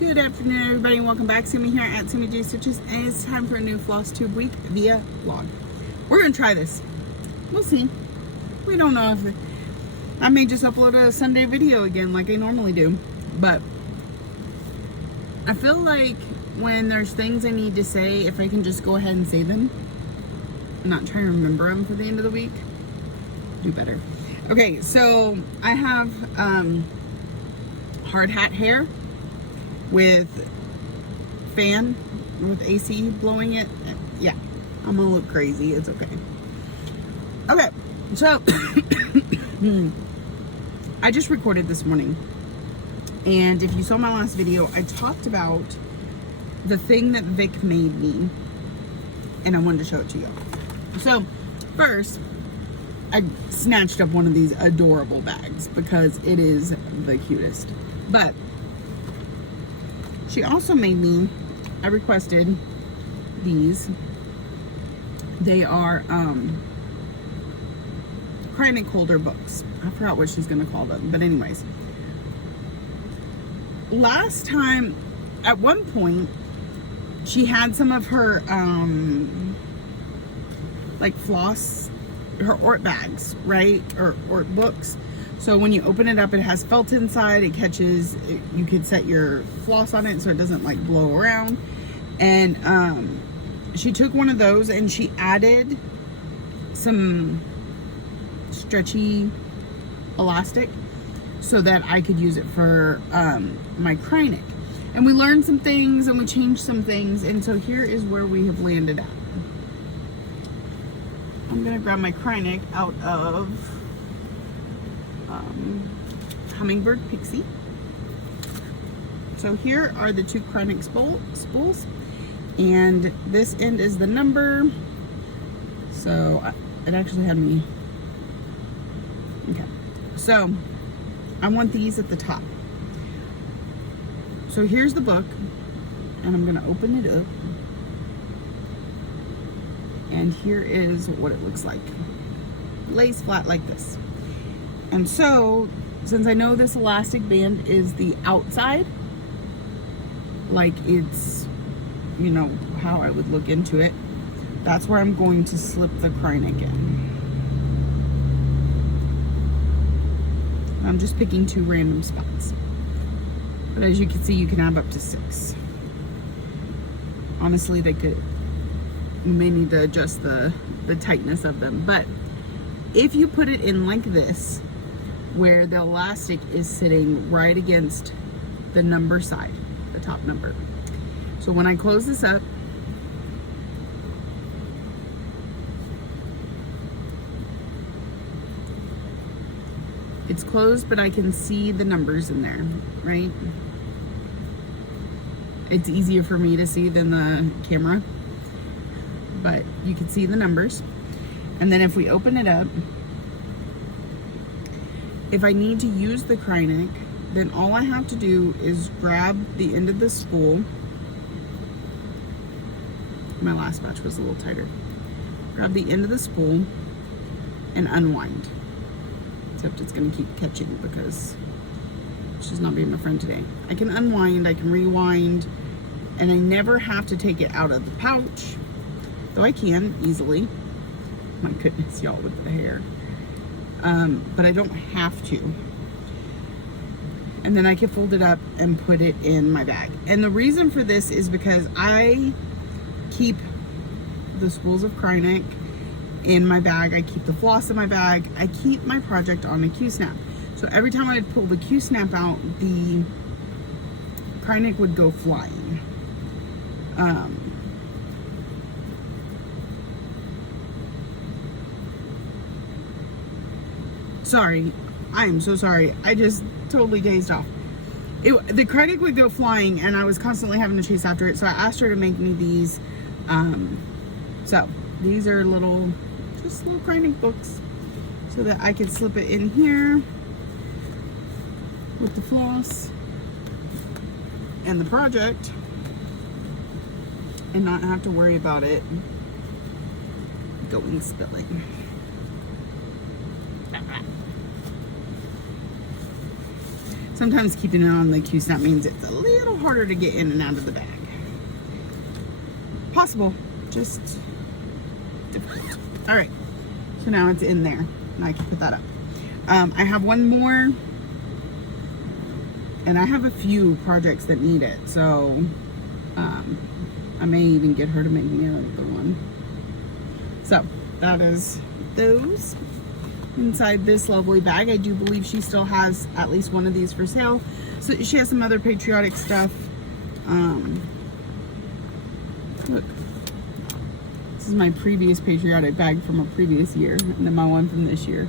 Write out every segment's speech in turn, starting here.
Good afternoon, everybody, and welcome back. Simi here at Simi J Stitches, and it's time for a new Flosstube week via vlog. We're gonna try this. We'll see. We don't know if I may just upload a Sunday video again like I normally do, but I feel like when there's things I need to say, if I can just go ahead and say them and not try to remember them for the end of the week, do better. Okay, so I have hard hat hair with fan with AC blowing it. Yeah, I'm gonna look crazy. It's okay. Okay, so I just recorded this morning, and if you saw my last video, I talked about the thing that Vic made me, and I wanted to show it to y'all. So first, I snatched up one of these adorable bags because it is the cutest. But she also made me, I requested these. They are chronic holder books. I forgot what she's gonna call them, but anyways. Last time, at one point, she had some of her like floss, her Ort bags, right? Or Ort books. So when you open it up, it has felt inside. It catches, you could set your floss on it so it doesn't like blow around. And she took one of those and she added some stretchy elastic so that I could use it for my cryonic. And we learned some things and we changed some things. And so here is where we have landed at. I'm gonna grab my cryonic out of Hummingbird Pixie. So here are the two cryonic spools, and this end is the number. So it actually had me. Okay, so I want these at the top. So here's the book, and I'm gonna open it up, and here is what it looks like. It lays flat like this. And so, since I know this elastic band is the outside, like it's, you know, how I would look into it, that's where I'm going to slip the cryonic in. I'm just picking two random spots. But as you can see, you can have up to 6. Honestly, you may need to adjust the tightness of them. But if you put it in like this, where the elastic is sitting right against the number side, the top number. So when I close this up, it's closed, but I can see the numbers in there, right? It's easier for me to see than the camera, but you can see the numbers. And then if we open it up, if I need to use the cryonic, then all I have to do is grab the end of the spool. My last batch was a little tighter. Grab the end of the spool and unwind. Except it's gonna keep catching because she's not being my friend today. I can unwind, I can rewind, and I never have to take it out of the pouch, though I can easily. My goodness, y'all, with the hair. But I don't have to. And then I can fold it up and put it in my bag. And the reason for this is because I keep the spools of cryonic in my bag. I keep the floss in my bag. I keep my project on a Q-snap. So every time I would pull the Q-snap out, the cryonic would go flying. Sorry, I am so sorry. I just totally gazed off. The cryonic would go flying, and I was constantly having to chase after it. So I asked her to make me these. So these are just little cryonic books, so that I can slip it in here with the floss and the project, and not have to worry about it going spilling. Sometimes keeping it on the Q-snap means it's a little harder to get in and out of the bag. Possible, just difficult. All right, so now it's in there and I can put that up. I have one more, and I have a few projects that need it, so I may even get her to make me another one. So that is those inside this lovely bag. I do believe she still has at least one of these for sale. So she has some other patriotic stuff. Look, this is my previous patriotic bag from a previous year, and then my one from this year.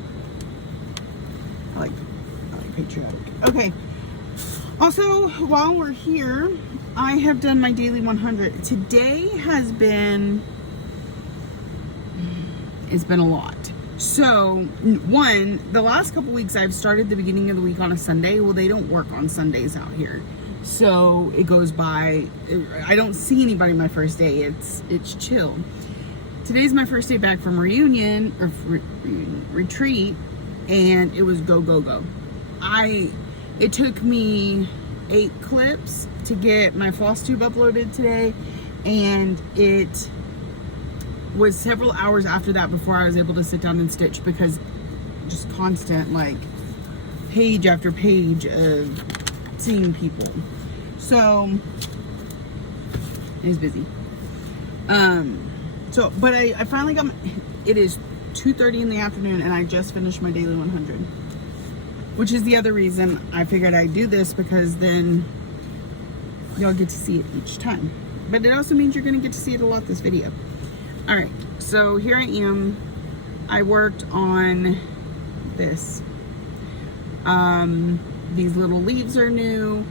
I like patriotic. Okay. Also, while we're here, I have done my daily 100. Today has been, it's been a lot. So, one, the last couple weeks I've started the beginning of the week on a Sunday. Well, they don't work on Sundays out here. So it goes by, I don't see anybody my first day. It's chill. Today's my first day back from reunion, or retreat, and it was go, go, go. It took me 8 clips to get my Flosstube uploaded today, and it was several hours after that before I was able to sit down and stitch, because just constant, like, page after page of seeing people. So it was busy. But I finally got it is 2:30 in the afternoon, and I just finished my daily 100, which is the other reason I figured I'd do this, because then y'all get to see it each time. But it also means you're going to get to see it a lot this video. All right, so here I am. I worked on this. These little leaves are new,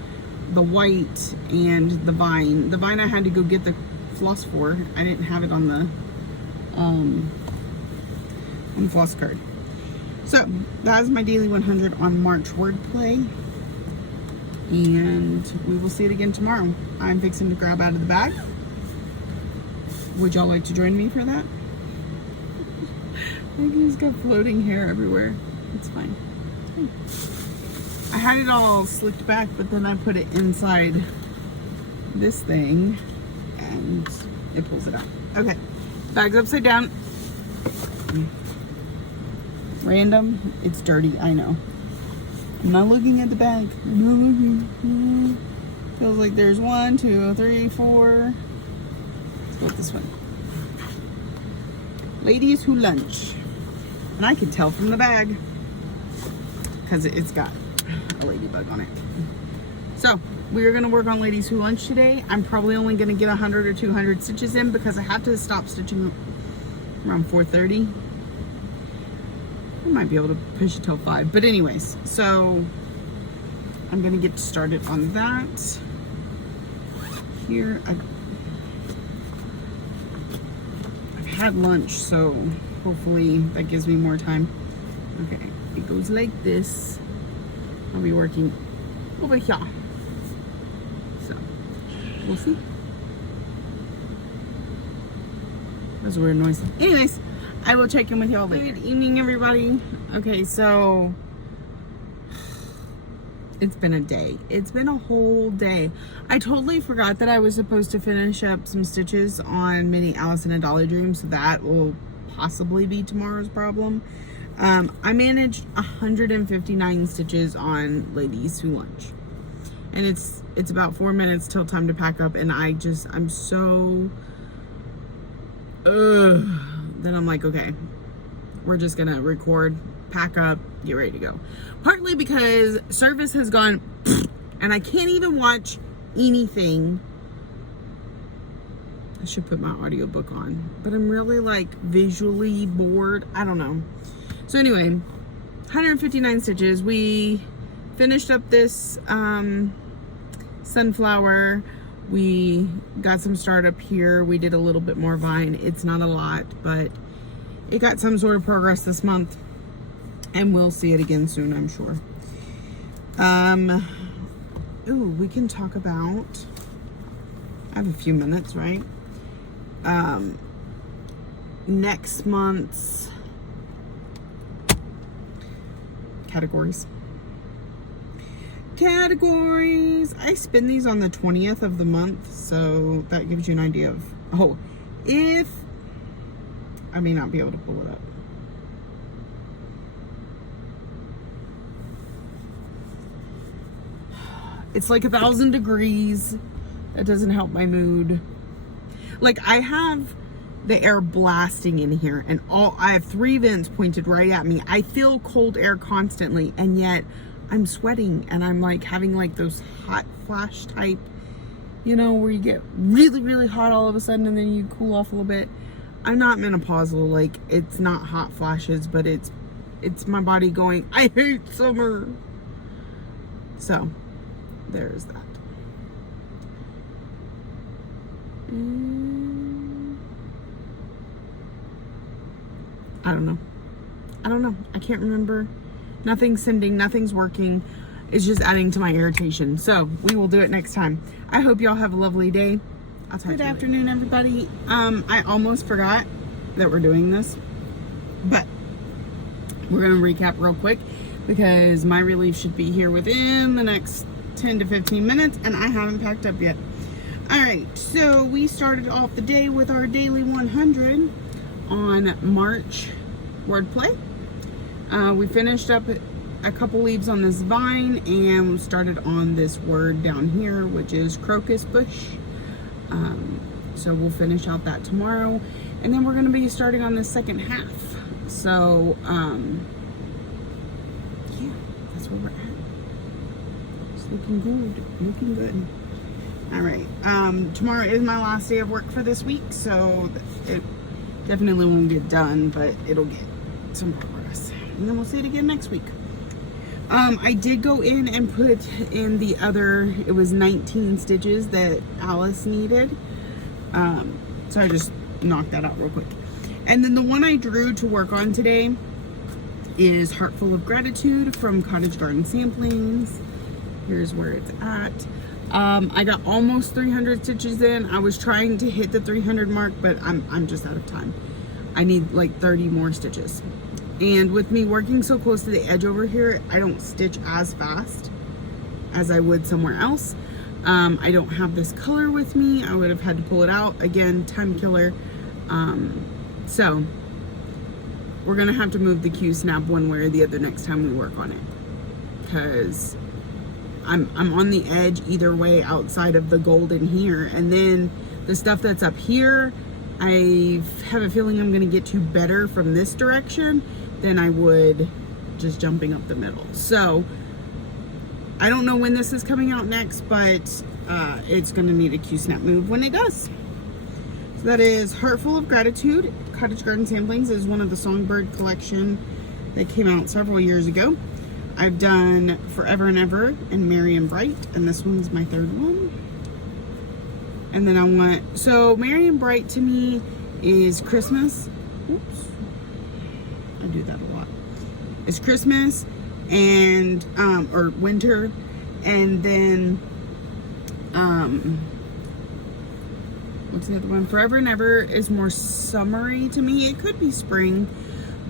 the white and the vine. The vine I had to go get the floss for. I didn't have it on the floss card. So that is my daily 100 on March wordplay, and we will see it again tomorrow. I'm fixing to grab out of the bag. Would y'all like to join me for that? I just got floating hair everywhere. It's fine. I had it all slicked back, but then I put it inside this thing and it pulls it out. Okay, bag's upside down. Random, it's dirty, I know. I'm not looking at the bag. I'm not looking. Feels like there's 1, 2, 3, 4. Let's go with this one. Ladies Who Lunch. And I can tell from the bag, because it's got a ladybug on it. So we're going to work on Ladies Who Lunch today. I'm probably only going to get 100 or 200 stitches in, because I have to stop stitching around 4:30. I might be able to push it till 5, but anyways, so I'm going to get started on that. Here I've had lunch, so hopefully that gives me more time. Okay, it goes like this. I'll be working over here. So, we'll see. That's a weird noise. Anyways, I will check in with y'all later. Good evening, everybody. Okay, so it's been a day. It's been a whole day. I totally forgot that I was supposed to finish up some stitches on Minnie, Alice, and a Dollar Dream, so that will possibly be tomorrow's problem. I managed 159 stitches on Ladies Who Lunch, and it's about 4 minutes till time to pack up, and I'm so then I'm like, okay, we're just gonna record, pack up, get ready to go. Partly because service has gone and I can't even watch anything. I should put my audiobook on, but I'm really like visually bored. I don't know. So anyway, 159 stitches. We finished up this sunflower. We got some startup here. We did a little bit more vine. It's not a lot, but it got some sort of progress this month, and we'll see it again soon, I'm sure. Ooh, we can talk about, I have a few minutes, right? Next month's categories. I spin these on the 20th of the month, so that gives you an idea of, oh, if, I may not be able to pull it up. It's like 1,000 degrees. That doesn't help my mood. Like, I have the air blasting in here, and I have 3 vents pointed right at me. I feel cold air constantly, and yet I'm sweating, and I'm like having like those hot flash type, you know, where you get really, really hot all of a sudden and then you cool off a little bit. I'm not menopausal, like it's not hot flashes, but it's my body going, I hate summer. So there's that. I don't know. I can't remember. Nothing's sending, nothing's working. It's just adding to my irritation. So we will do it next time. I hope y'all have a lovely day. I'll talk to you later. Good afternoon, everybody. I almost forgot that we're doing this, but we're gonna recap real quick because my relief should be here within the next 10 to 15 minutes and I haven't packed up yet. All right, so we started off the day with our daily 100 on March wordplay. We finished up a couple leaves on this vine and started on this word down here, which is crocus bush. So we'll finish out that tomorrow. And then we're gonna be starting on the second half. So, yeah, that's where we're at. It's looking good. All right, tomorrow is my last day of work for this week, so it definitely won't get done, but it'll get some progress. And then we'll see it again next week. I did go in and put in the other, it was 19 stitches that Alice needed. So I just knocked that out real quick. And then the one I drew to work on today is Heart Full of Gratitude from Cottage Garden Samplings. Here's where it's at. I got almost 300 stitches in. I was trying to hit the 300 mark, but I'm just out of time. I need like 30 more stitches. And with me working so close to the edge over here, I don't stitch as fast as I would somewhere else. I don't have this color with me. I would have had to pull it out. Again, time killer. So we're gonna have to move the Q-snap one way or the other next time we work on it, because I'm on the edge either way outside of the golden here, and then the stuff that's up here, I have a feeling I'm gonna get to better from this direction than I would just jumping up the middle. So I don't know when this is coming out next, but it's gonna need a Q-snap move when it does. So that is Heart Full of Gratitude. Cottage Garden Samplings is one of the Songbird collection that came out several years ago. I've done Forever and Ever and Merry and Bright, and this one's my third one. And then I want, so Merry and Bright to me is Christmas. Oops, I do that a lot. It's Christmas and, or winter, and then, what's the other one? Forever and Ever is more summery to me. It could be spring,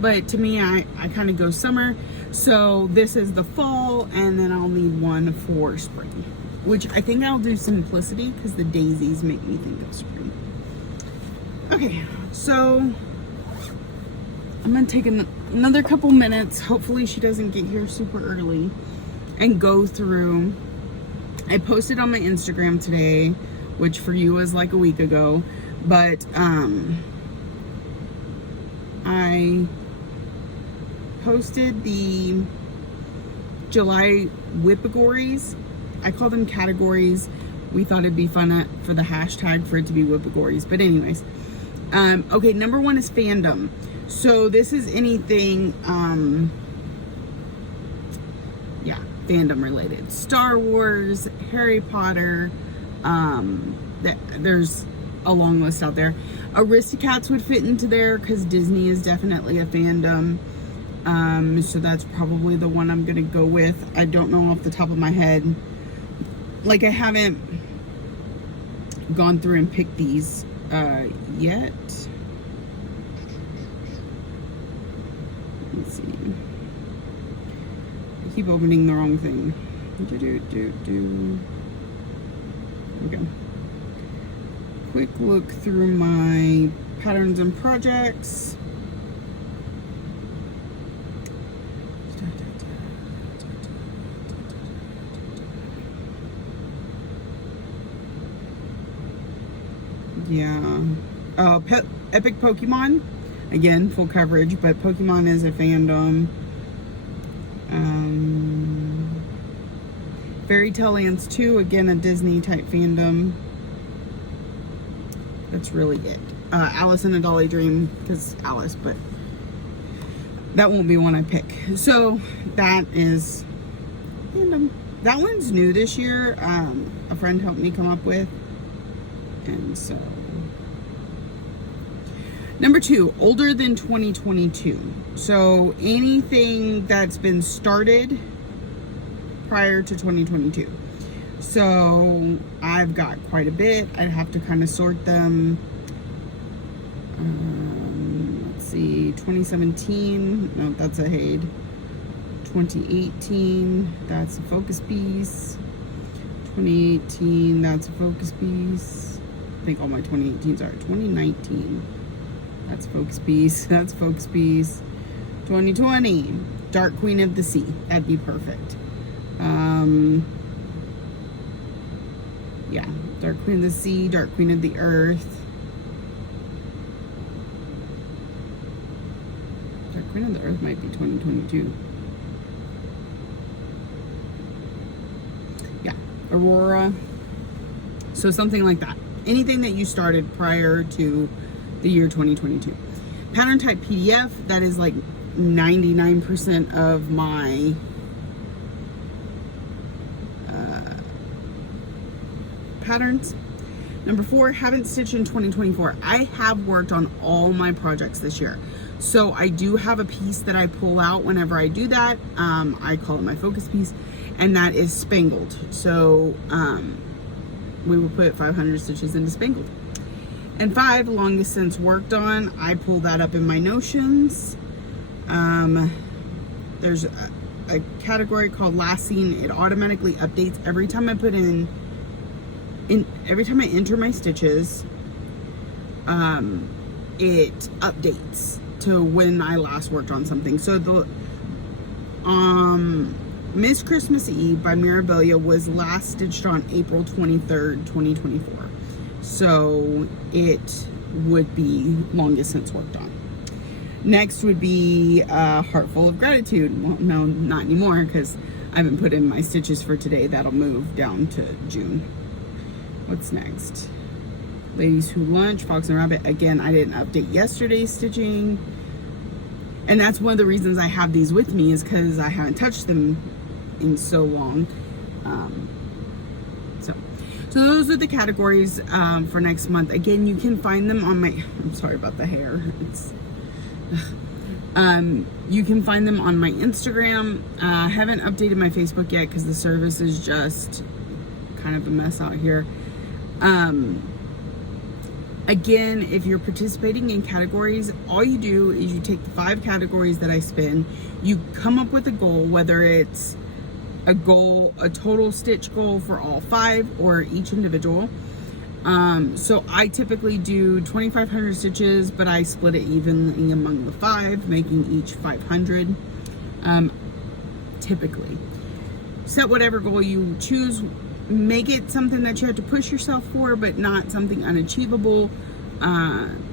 but to me, I kind of go summer. So this is the fall, and then I'll need one for spring, which I think I'll do Simplicity because the daisies make me think of spring. Okay, so I'm gonna take another couple minutes. Hopefully she doesn't get here super early, and go through. I posted on my Instagram today, which for you was like a week ago, but I posted the July Whippagories. I call them categories. We thought it'd be fun for the hashtag for it to be Whippagories. But anyways, okay, number one is fandom. So this is anything, yeah, fandom related. Star Wars, Harry Potter, there's a long list out there. Aristocats would fit into there because Disney is definitely a fandom. So that's probably the one I'm gonna go with. I don't know off the top of my head. Like, I haven't gone through and picked these yet. Let's see. I keep opening the wrong thing. we go. Quick look through my patterns and projects. Yeah. Epic Pokemon. Again, full coverage, but Pokemon is a fandom. Fairy Tale Lands 2, again, a Disney type fandom. That's really it. Alice in a Dolly Dream, because Alice, but that won't be one I pick. So that is fandom. That one's new this year. A friend helped me come up with. And so, number 2, older than 2022. So anything that's been started prior to 2022. So I've got quite a bit. I have to kind of sort them. Let's see, 2017. No, that's a Hade. 2018. That's a focus piece. 2018. That's a focus piece. I think all my 2018s are. 2019. That's focus piece. That's focus piece. 2020. Dark Queen of the Sea. That'd be perfect. Yeah. Dark Queen of the Sea. Dark Queen of the Earth. Dark Queen of the Earth might be 2022. Yeah. Aurora. So something like that. Anything that you started prior to the year 2022. Pattern type PDF, that is like 99% of my patterns. Number 4, haven't stitched in 2024. I have worked on all my projects this year. So I do have a piece that I pull out whenever I do that. I call it my focus piece, and that is spangled. So we will put 500 stitches into spangled. And 5, longest since worked on. I pull that up in my notions. There's a category called last seen. It automatically updates every time I put in every time I enter my stitches. It updates to when I last worked on something. So the Miss Christmas Eve by Mirabilia was last stitched on April 23rd, 2024. So it would be longest since worked on. Next would be Heart Full of Gratitude. Well, no, not anymore, because I haven't put in my stitches for today. That'll move down to June. What's next? Ladies Who Lunch, Fox and Rabbit. Again, I didn't update yesterday's stitching. And that's one of the reasons I have these with me, is because I haven't touched them in so long. So those are the categories for next month. Again, you can find them on my, I'm sorry about the hair. You can find them on my Instagram. I haven't updated my Facebook yet because the service is just kind of a mess out here. Again, if you're participating in categories, all you do is you take the 5 categories that I spin, you come up with a goal, whether it's a total stitch goal for all 5 or each individual. So I typically do 2,500 stitches, but I split it evenly among the 5, making each 500. Typically, set whatever goal you choose. Make it something that you have to push yourself for, but not something unachievable,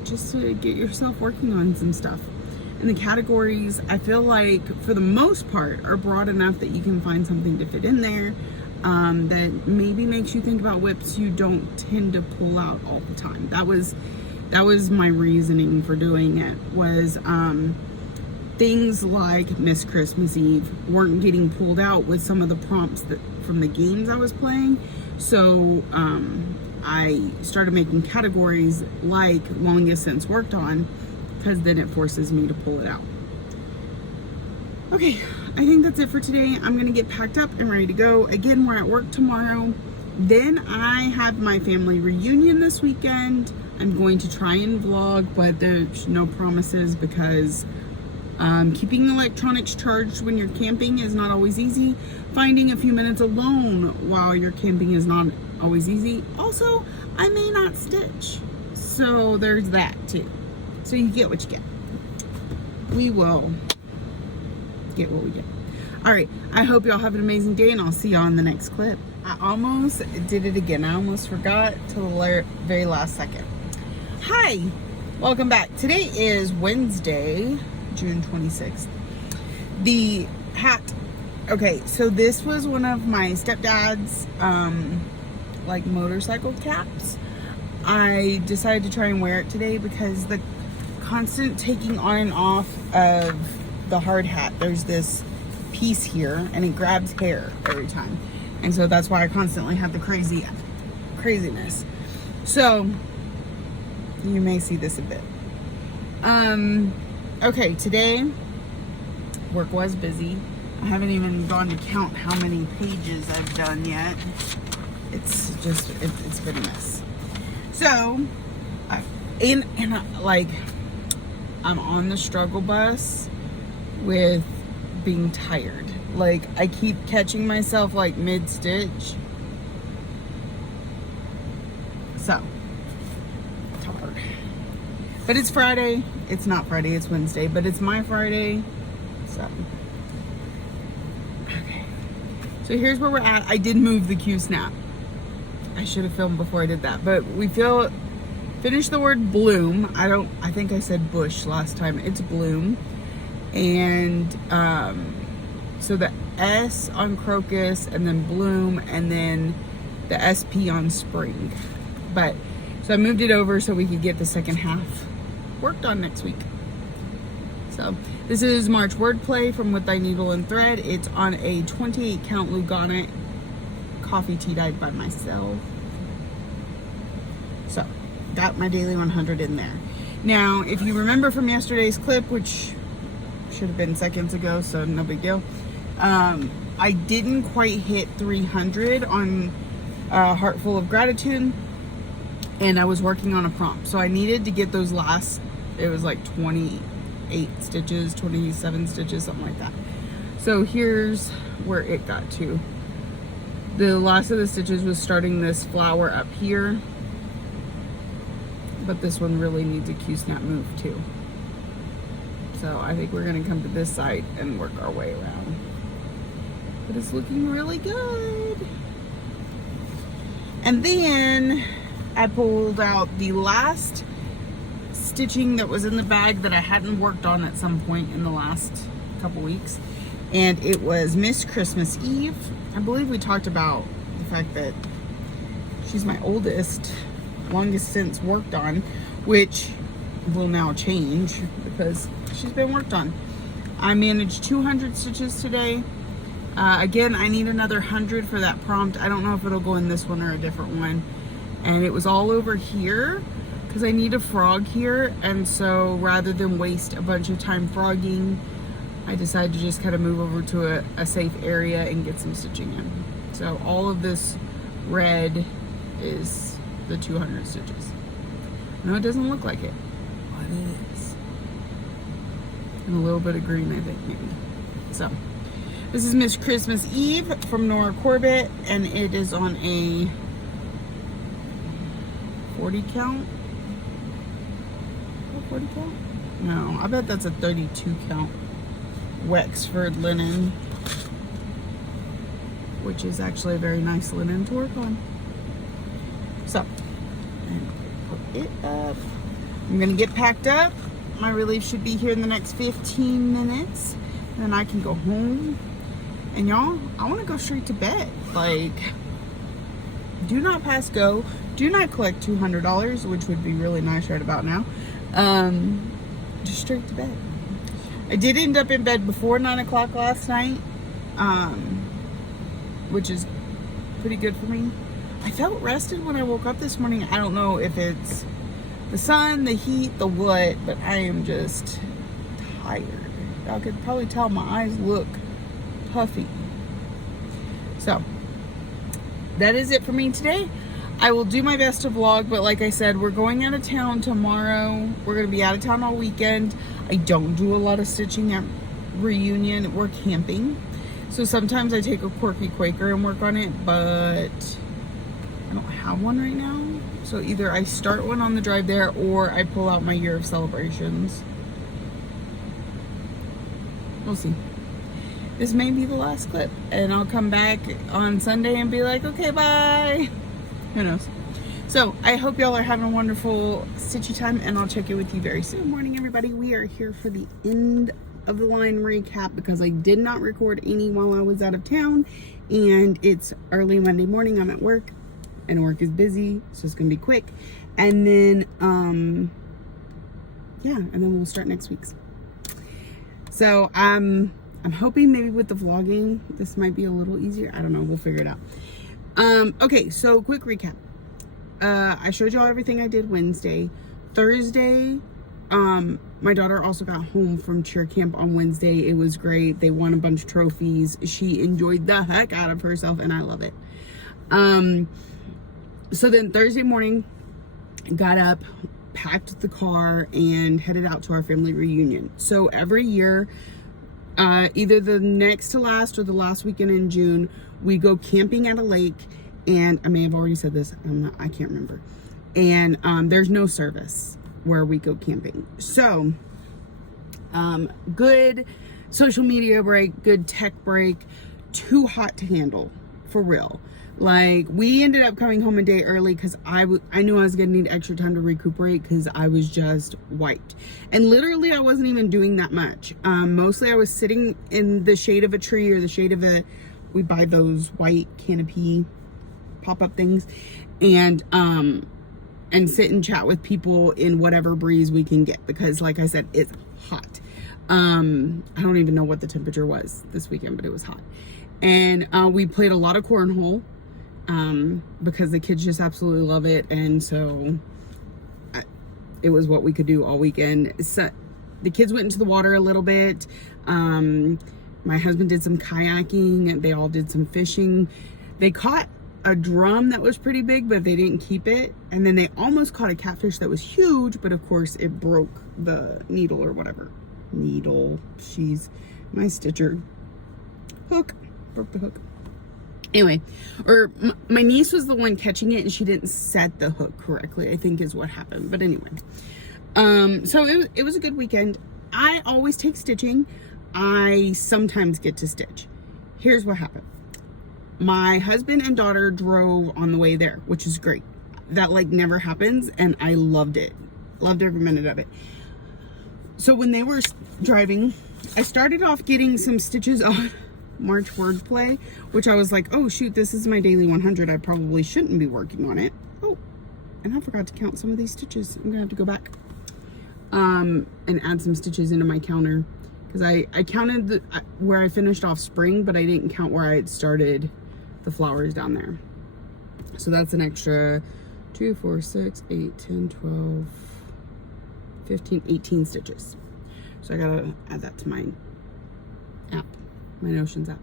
just to get yourself working on some stuff. And the categories, I feel like for the most part, are broad enough that you can find something to fit in there, that maybe makes you think about whips you don't tend to pull out all the time. That was my reasoning for doing it, was things like Miss Christmas Eve weren't getting pulled out with some of the prompts from the games I was playing. So I started making categories like longest since worked on, because then it forces me to pull it out. Okay, I think that's it for today. I'm gonna get packed up and ready to go. Again, we're at work tomorrow. Then I have my family reunion this weekend. I'm going to try and vlog, but there's no promises because Keeping electronics charged when you're camping is not always easy. Finding a few minutes alone while you're camping is not always easy. Also, I may not stitch. So there's that too. So you get what you get. We will get what we get. All right, I hope y'all have an amazing day, and I'll see y'all in the next clip. I almost did it again. I almost forgot till the very last second. Hi, welcome back. Today is Wednesday, June 26th. The hat. Okay, so this was one of my stepdad's like motorcycle caps. I decided to try and wear it today because the constant taking on and off of the hard hat, there's this piece here and it grabs hair every time, and so that's why I constantly have the craziness. So you may see this a bit. Okay, today work was busy. I haven't even gone to count how many pages I've done yet. It's just it's been a mess. So I'm on the struggle bus with being tired. Like, I keep catching myself like mid-stitch. So it's hard. But it's Friday. It's not Friday, it's Wednesday, but it's my Friday. So okay. So here's where we're at. I did move the Q snap. I should have filmed before I did that. But we finished the word bloom. I think I said bush last time. It's bloom. And so the S on crocus, and then bloom, and then the SP on spring. But so I moved it over so we could get the second half worked on next week. So this is March Wordplay from With Thy Needle and Thread. It's on a 28 count Lugana coffee tea dyed by myself. So got my daily 100 in there. Now, if you remember from yesterday's clip, which should have been seconds ago, so no big deal, I didn't quite hit 300 on Heart Full of Gratitude, and I was working on a prompt, so I needed to get those last, it was like 28 stitches, 27 stitches, something like that. So here's where it got to. The last of the stitches was starting this flower up here, but this one really needs a Q-snap move too. So I think we're gonna come to this side and work our way around. But it's looking really good. And then I pulled out the last stitching that was in the bag that I hadn't worked on at some point in the last couple weeks. And it was Miss Christmas Eve. I believe we talked about the fact that she's my oldest, longest since worked on, which will now change because she's been worked on. I managed 200 stitches today. Again, I need another 100 for that prompt. I don't know if it'll go in this one or a different one. And it was all over here because I need a frog here. And so rather than waste a bunch of time frogging, I decided to just kind of move over to a safe area and get some stitching in. So all of this red is the 200 stitches. No, it doesn't look like it, but it is. And a little bit of green, I think, maybe. So this is Miss Christmas Eve from Nora Corbett, and it is on a 40 count. 40 count? No, I bet that's a 32 count Wexford linen, which is actually a very nice linen to work on. So, and put it up. I'm gonna get packed up. My relief should be here in the next 15 minutes. And then I can go home. And y'all, I wanna go straight to bed. Like, do not pass go. Do not collect $200, which would be really nice right about now. Just straight to bed. I did end up in bed before 9 o'clock last night, which is pretty good for me. I felt rested when I woke up this morning. I don't know if it's the sun, the heat, the what, but I am just tired. Y'all could probably tell my eyes look puffy. So that is it for me today. I will do my best to vlog, but like I said, we're going out of town tomorrow. We're going to be out of town all weekend. I don't do a lot of stitching at Reunion. We're camping. So sometimes I take a Quirky Quaker and work on it, but I don't have one right now. So either I start one on the drive there or I pull out my year of celebrations. We'll see. This may be the last clip, and I'll come back on Sunday and be like, okay, bye. Who knows? So I hope y'all are having a wonderful stitchy time, and I'll check in with you very soon. Good morning, everybody. We are here for the end of the line recap because I did not record any while I was out of town, and it's early Monday morning. I'm at work, and work is busy, so it's gonna be quick. And then, yeah, and then we'll start next week's. So I'm hoping maybe with the vlogging, this might be a little easier. I don't know. We'll figure it out. Okay, so quick recap. I showed y'all everything I did Wednesday. Thursday, my daughter also got home from cheer camp on Wednesday. It was great. They won a bunch of trophies. She enjoyed the heck out of herself, and I love it. So then Thursday morning, got up, packed the car, and headed out to our family reunion. So every year, either the next to last or the last weekend in June, we go camping at a lake, and I may have already said this, I can't remember. And there's no service where we go camping. So, good social media break, good tech break, too hot to handle, for real. Like, we ended up coming home a day early because I knew I was going to need extra time to recuperate because I was just wiped. And literally, I wasn't even doing that much. Mostly, I was sitting in the shade of a tree or the shade of we buy those white canopy pop-up things, and sit and chat with people in whatever breeze we can get because, like I said, it's hot. I don't even know what the temperature was this weekend, but it was hot. And we played a lot of cornhole. Because the kids just absolutely love it, and so it was what we could do all weekend. So the kids went into the water a little bit. My husband did some kayaking. They all did some fishing. They caught a drum that was pretty big, but they didn't keep it. And then they almost caught a catfish that was huge, but of course it broke the needle or whatever. Needle. She's my stitcher. Hook. Broke the hook. Anyway, or my niece was the one catching it, and she didn't set the hook correctly, I think is what happened. But anyway, so it was a good weekend. I always take stitching. I sometimes get to stitch. Here's what happened. My husband and daughter drove on the way there, which is great. That like never happens, and I loved it. Loved every minute of it. So when they were driving, I started off getting some stitches on March wordplay, which I was like, oh shoot, this is my daily 100. I probably shouldn't be working on it. Oh, and I forgot to count some of these stitches. I'm gonna have to go back and add some stitches into my counter because I counted where I finished off spring, but I didn't count where I had started the flowers down there. So that's an extra 2, 4, 6, 8, 10, 12, 15, 18 stitches. So I gotta add that to my app. My Notions app.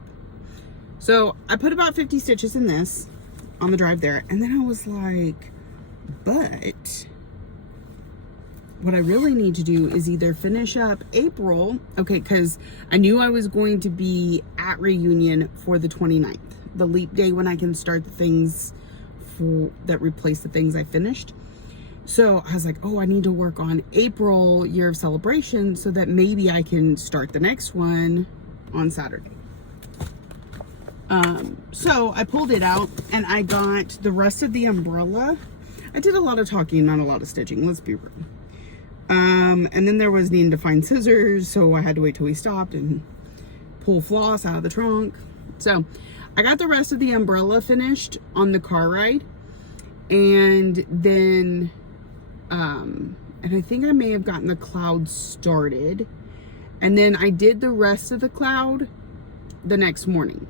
So I put about 50 stitches in this on the drive there, and then I was like, but what I really need to do is either finish up April, okay, because I knew I was going to be at Reunion for the 29th, the leap day when I can start the things that replace the things I finished. So I was like, oh, I need to work on April year of celebration so that maybe I can start the next one on Saturday. So I pulled it out and I got the rest of the umbrella. I did a lot of talking, not a lot of stitching, let's be real. And then there was needing to find scissors, so I had to wait till we stopped and pull floss out of the trunk. So I got the rest of the umbrella finished on the car ride, and then and I think I may have gotten the cloud started. And then I did the rest of the cloud the next morning.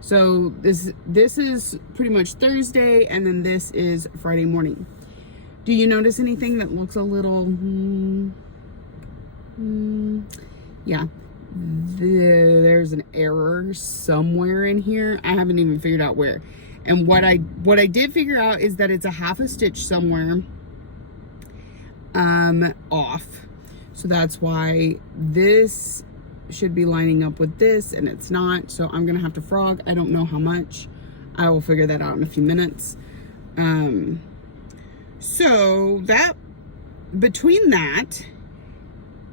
So this is pretty much Thursday, and then this is Friday morning. Do you notice anything that looks a little, yeah, there's an error somewhere in here. I haven't even figured out where. And what I did figure out is that it's a half a stitch somewhere off. So that's why this should be lining up with this and it's not. So I'm gonna have to frog. I don't know how much. I will figure that out in a few minutes. So that, between that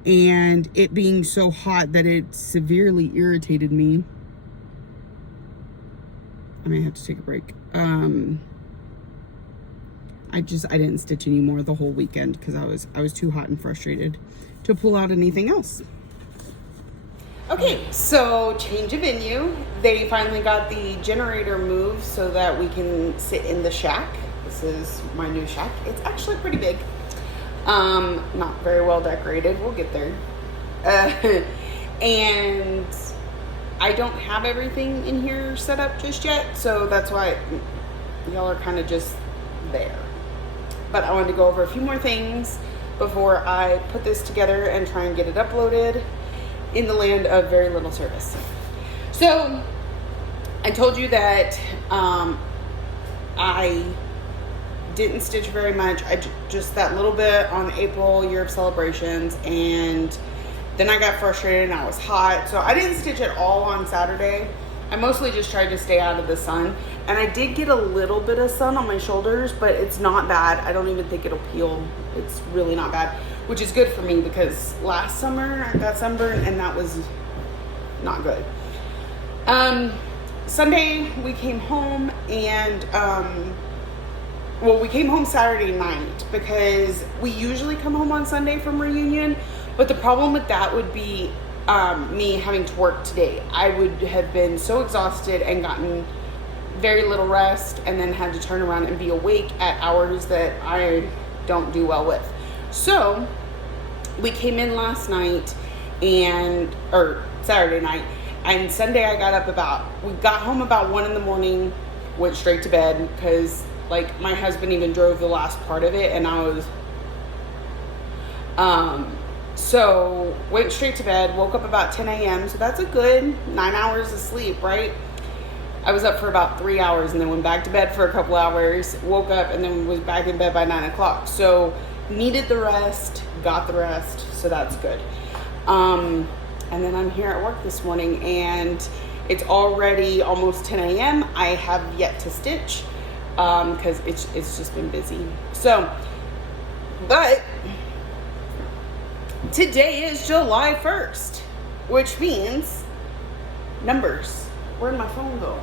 and it being so hot that it severely irritated me, I may have to take a break. I didn't stitch anymore the whole weekend because I was too hot and frustrated to pull out anything else. Okay, so change of venue. They finally got the generator moved so that we can sit in the shack. This is my new shack. It's actually pretty big. Not very well decorated. We'll get there. And I don't have everything in here set up just yet, so that's why y'all are kind of just there. But I wanted to go over a few more things before I put this together and try and get it uploaded in the land of very little service. So I told you that I didn't stitch very much. Just that little bit on April, year of celebrations, and then I got frustrated and I was hot. So I didn't stitch at all on Saturday. I mostly just tried to stay out of the sun. And I did get a little bit of sun on my shoulders, but it's not bad. I don't even think it'll peel. It's really not bad, which is good for me because last summer I got sunburned and that was not good. Sunday we came home and, we came home Saturday night because we usually come home on Sunday from reunion. But the problem with that would be me having to work today. I would have been so exhausted and gotten very little rest and then had to turn around and be awake at hours that I don't do well with. So we came in last night or Saturday night, and Sunday I we got home about 1 in the morning, went straight to bed because like my husband even drove the last part of it and I was, so went straight to bed, woke up about 10 a.m. So that's a good 9 hours of sleep, right? I was up for about 3 hours and then went back to bed for a couple hours, woke up and then was back in bed by 9 o'clock. So needed the rest, got the rest. So that's good. And then I'm here at work this morning and it's already almost 10 a.m. I have yet to stitch because it's just been busy. So, but today is July 1st, which means numbers. Where'd my phone go?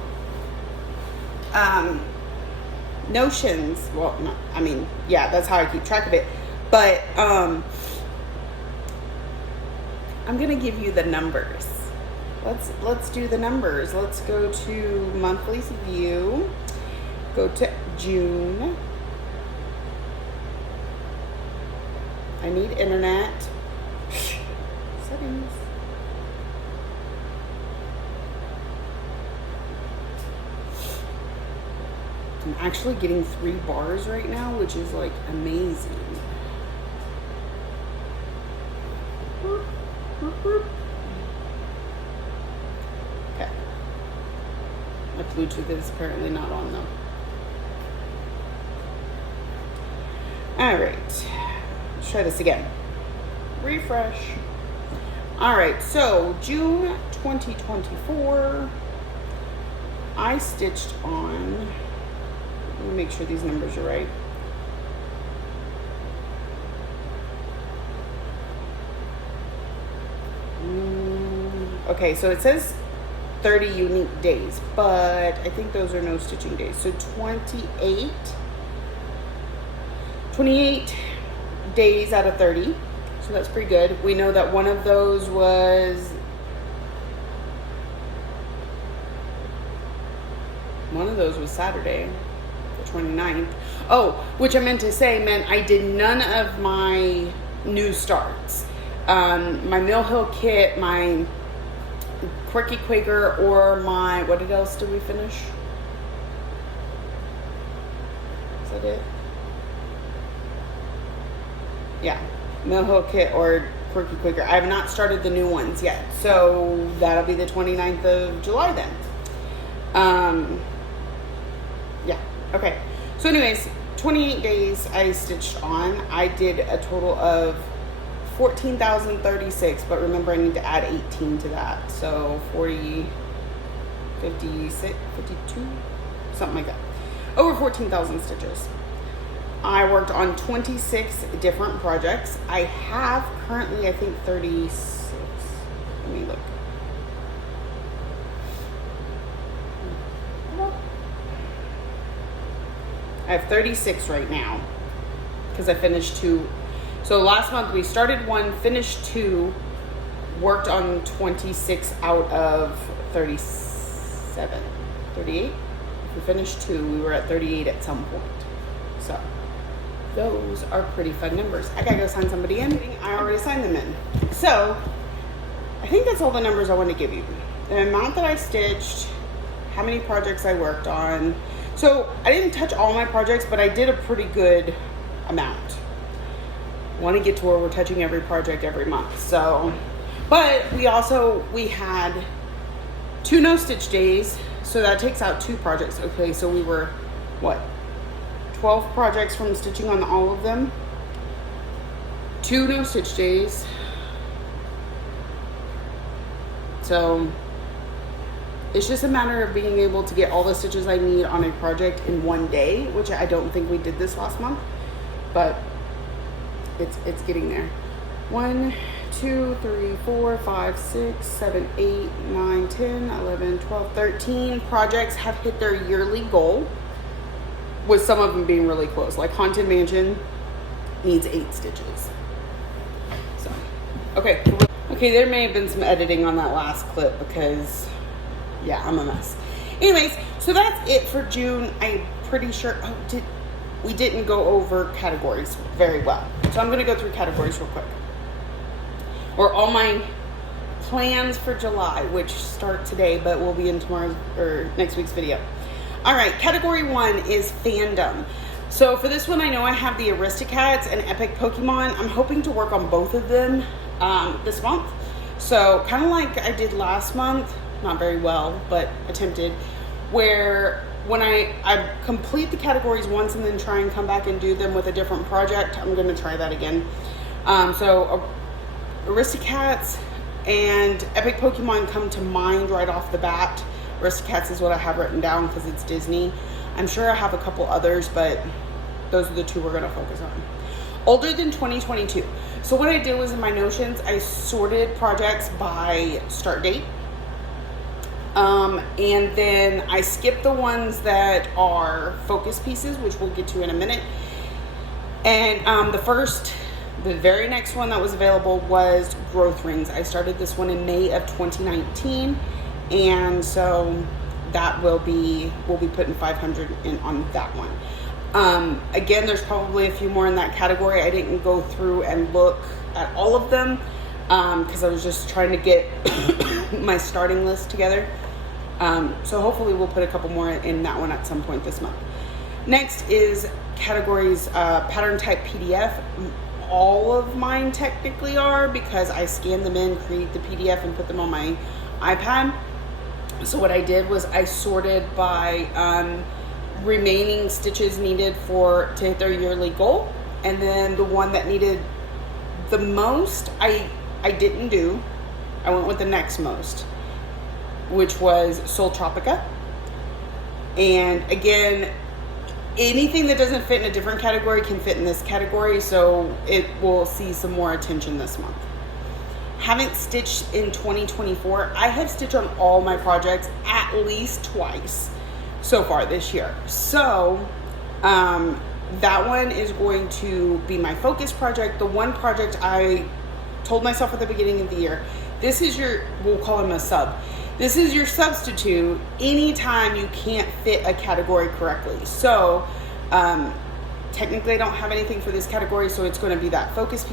Notions. Well, no, I mean, yeah, that's how I keep track of it. But I'm gonna give you the numbers. Let's do the numbers. Let's go to monthly view. Go to June. I need internet. Settings. I'm actually getting 3 bars right now, which is like amazing. Okay. My Bluetooth is apparently not on though. Alright. Let's try this again. Refresh. Alright, so June 2024, I stitched on, let me make sure these numbers are right. Okay, so it says 30 unique days, but I think those are no stitching days. So 28 days out of 30. So that's pretty good. We know that one of those was Saturday, the 29th. Oh, which I meant to say meant I did none of my new starts. My Mill Hill kit, my Quirky Quaker, or my, what else did we finish? Is that it? Yeah, Mill Hill kit or Quirky Quaker. I have not started the new ones yet, so that'll be the 29th of July then. Okay, so anyways, 28 days I stitched on. I did a total of 14,036, but remember I need to add 18 to that. So 40, 56, 52, something like that. Over 14,000 stitches. I worked on 26 different projects. I have currently, I think, 36. Let me look. I have 36 right now because I finished 2. So last month we started 1, finished 2, worked on 26 out of 37, 38. If we finished 2, we were at 38 at some point. So those are pretty fun numbers. I gotta go sign somebody in. I already signed them in. So I think that's all the numbers I want to give you. The amount that I stitched, how many projects I worked on. So I didn't touch all my projects, but I did a pretty good amount. I want to get to where we're touching every project every month. So, but we had 2 no stitch days. So that takes out 2 projects. Okay, so we were, what, 12 projects from stitching on all of them. 2 no stitch days. So it's just a matter of being able to get all the stitches I need on a project in one day, which I don't think we did this last month, but it's getting there. 1, 2, 3, 4, 5, 6, 7, 8, 9, 10, 11, 12, 13 projects have hit their yearly goal, with some of them being really close. Like Haunted Mansion needs 8 stitches. So, okay, there may have been some editing on that last clip because, yeah, I'm a mess. Anyways, so that's it for June. I'm pretty sure, we didn't go over categories very well. So I'm going to go through categories real quick. Or all my plans for July, which start today, but will be in tomorrow's or next week's video. All right, category 1 is fandom. So for this one, I know I have the Aristocats and Epic Pokemon. I'm hoping to work on both of them this month. So kind of like I did last month, not very well, but attempted, where when I complete the categories once and then try and come back and do them with a different project. I'm going to try that again. So Aristocats and Epic Pokemon come to mind right off the bat. Aristocats is what I have written down because it's Disney. I'm sure I have a couple others, but those are the 2 we're going to focus on. Older than 2022. So what I did was in my Notions, I sorted projects by start date. And then I skipped the ones that are focus pieces, which we'll get to in a minute. And the very next one that was available was Growth Rings. I started this one in May of 2019. And so that we'll be putting 500 in on that one. Again, there's probably a few more in that category. I didn't go through and look at all of them because I was just trying to get my starting list together. So hopefully we'll put a couple more in that one at some point this month. Next is categories, pattern type PDF. All of mine technically are because I scanned them in, create the PDF, and put them on my iPad. So what I did was I sorted by remaining stitches needed to hit their yearly goal, and then the one that needed the most I didn't do. I went with the next most, which was Soul Tropica. And again, anything that doesn't fit in a different category can fit in this category, so it will see some more attention this month. Haven't stitched in 2024. I have stitched on all my projects at least twice so far this year. So that one is going to be my focus project. The one project I told myself at the beginning of the year, this is we'll call him a sub. This is your substitute anytime you can't fit a category correctly. So technically I don't have anything for this category, so it's going to be that focus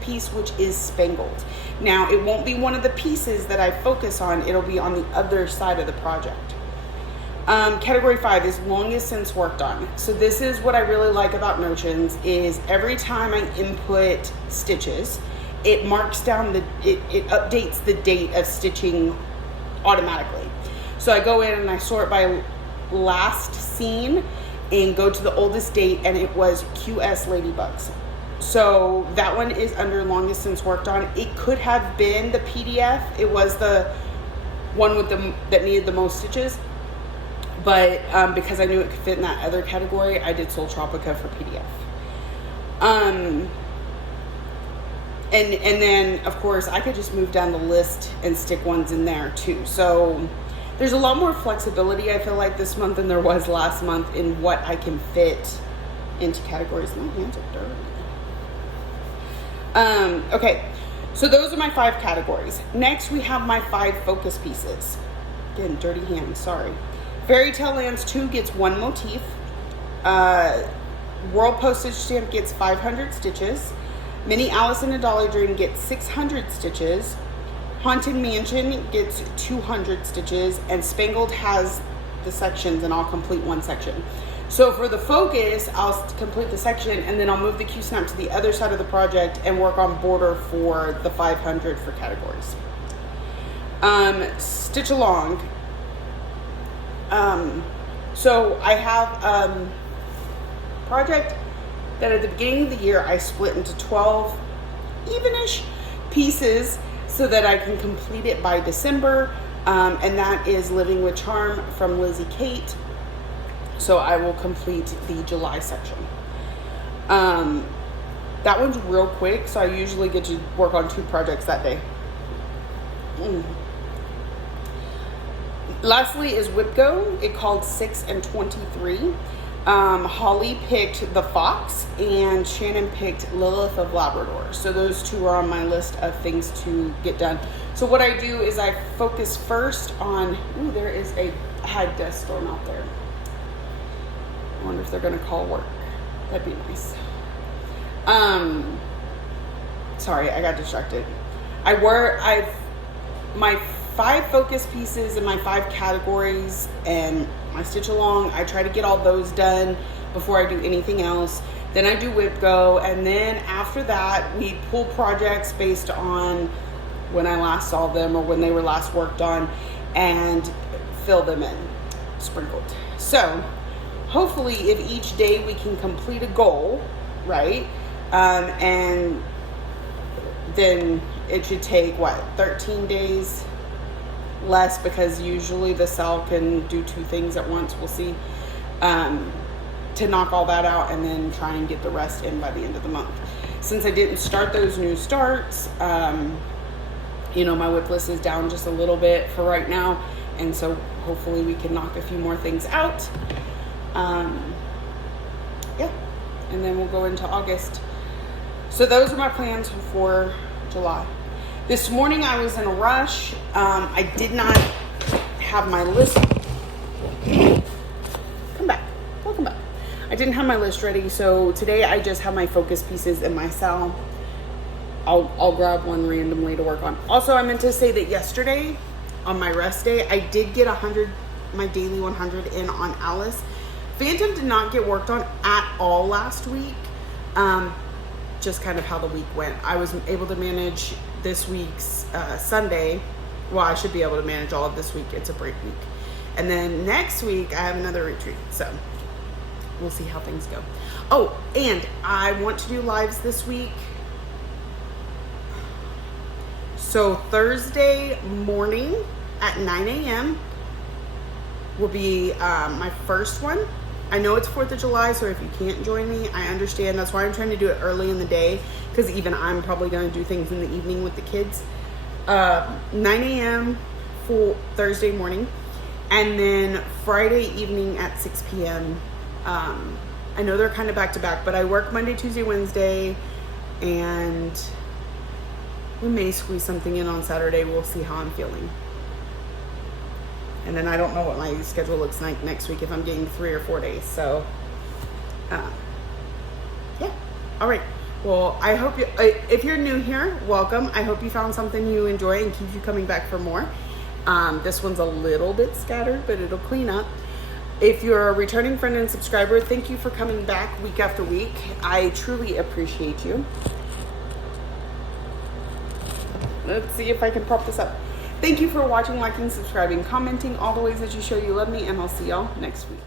piece, which is spangled. Now, it won't be one of the pieces that I focus on. It'll be on the other side of the project. Category 5 is longest since worked on. So this is what I really like about Notions is every time I input stitches, it marks down it updates the date of stitching automatically. So I go in and I sort by last seen, and go to the oldest date, and it was QS Ladybugs. So that one is under longest since worked on. It could have been the PDF. It was the one with that needed the most stitches, but because I knew it could fit in that other category, I did Soul Tropica for PDF. And then of course I could just move down the list and stick ones in there too. So there's a lot more flexibility, I feel like, this month than there was last month in what I can fit into categories. My hands are dirty. Okay, so those are my 5 categories. Next we have my 5 focus pieces. Again, dirty hands, sorry. Fairy Tale Lands 2 gets 1 motif. World Postage Stamp gets 500 stitches. Mini Alice in a Dollar Dream gets 600 stitches. Haunted Mansion gets 200 stitches. And Spangled has the sections, and I'll complete 1 section. So for the focus, I'll complete the section, and then I'll move the Q-snap to the other side of the project and work on border for the 500 for categories. Stitch along. So I have project that at the beginning of the year I split into 12 even-ish pieces so that I can complete it by December, and that is Living with Charm from Lizzie Kate. So I will complete the July section. That one's real quick, so I usually get to work on 2 projects that day. Lastly is Whip Go. It called 6 and 23. Holly picked The Fox and Shannon picked Lilith of Labrador. So those 2 are on my list of things to get done. So what I do is I focus first on, ooh, there is a high desk storm out there. I wonder if they're gonna call work. That'd be nice. Sorry, I got distracted. My 5 focus pieces and my 5 categories and my stitch along, I try to get all those done before I do anything else. Then I do Whip Go, and then after that we pull projects based on when I last saw them or when they were last worked on and fill them in, sprinkled. So hopefully if each day we can complete a goal, right? And then it should take, 13 days? Less, because usually the cell can do 2 things at once. We'll see. To knock all that out and then try and get the rest in by the end of the month. Since I didn't start those new starts, you know, my whip list is down just a little bit for right now, and so hopefully we can knock a few more things out. Yeah, and then we'll go into August. So those are my plans for July. This morning I was in a rush. I did not have my list. Come back. Welcome back. I didn't have my list ready, so today I just have my focus pieces in my cell. I'll grab one randomly to work on. Also, I meant to say that yesterday on my rest day, I did get my daily 100 in on Alice. Phantom did not get worked on at all last week. Just kind of how the week went. I was able to manage this week's Sunday. Well, I should be able to manage all of this week. It's a break week. And then next week, I have another retreat. So we'll see how things go. Oh, and I want to do lives this week. So Thursday morning at 9 a.m. will be my first one. I know it's 4th of July, so if you can't join me, I understand. That's why I'm trying to do it early in the day, because even I'm probably going to do things in the evening with the kids. 9 a.m. for Thursday morning, and then Friday evening at 6 p.m. I know they're kind of back to back, but I work Monday, Tuesday, Wednesday, and we may squeeze something in on Saturday. We'll see how I'm feeling. And then I don't know what my schedule looks like next week if I'm getting 3 or 4 days. So, yeah. All right. Well, I hope you, if you're new here, welcome. I hope you found something you enjoy and keeps you coming back for more. This one's a little bit scattered, but it'll clean up. If you're a returning friend and subscriber, thank you for coming back week after week. I truly appreciate you. Let's see if I can prop this up. Thank you for watching, liking, subscribing, commenting, all the ways that you show you love me, and I'll see y'all next week.